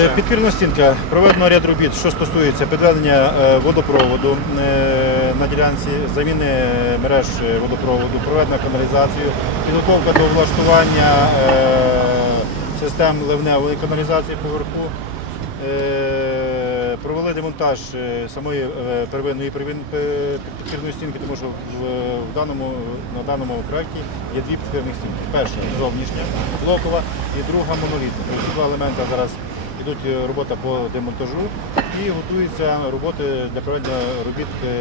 Е, Підпірна стінка. Проведено ряд робіт, що стосується підведення е, водопроводу е, на ділянці, заміни мереж водопроводу, проведено каналізацію, підготовка до влаштування систем ливневої каналізації поверху. Провели демонтаж самої первинної первин- підпірної стінки, тому що в, даному, на даному проєкті є дві підпірні стінки. Перша зовнішня, блокова і друга монолітна. Два елементи зараз йдуть е, робота по демонтажу і готуються роботи для проведення робіт е,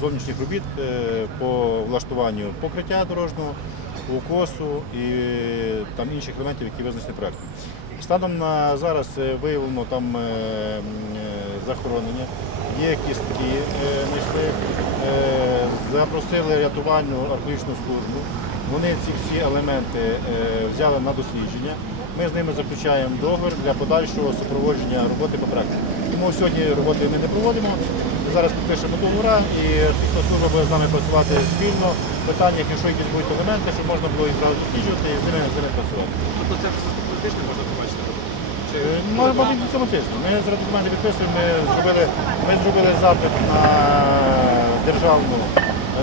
зовнішніх робіт е, по влаштуванню покриття дорожнього, укосу і там інших елементів, які визначені проєктом. Станом на зараз виявлено там захоронення, є кістки, знайшли, запросили рятувальну археологічну службу. Вони ці всі елементи е, взяли на дослідження. Ми з ними заключаємо договір для подальшого супроводження роботи по проекту. Тому сьогодні роботи ми не проводимо. Зараз підпишемо договора і технічна служба буде з нами працювати спільно. Питання, якщо якісь будуть елементи, щоб можна було їх зразу досліджувати і з ними, з ними працювати. Тобто це вже наступного тижня можна побачити? Чи Е, Може бути на цьому тижні. Ми зараз документи підписуємо. Ми зробили, ми зробили запит на державну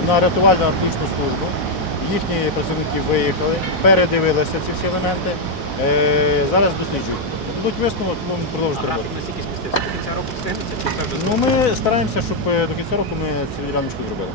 на рятувальну археологічну службу. Їхні працівники виїхали, передивилися ці всі елементи. Е, Зараз досліджують. Будуть висновок, ну, ми продовжити роботу. наскільки спустився? До кінця року встигнеться, чи це вже Ну, ми стараємося, щоб е, до кінця року ми цю діляночку зробили.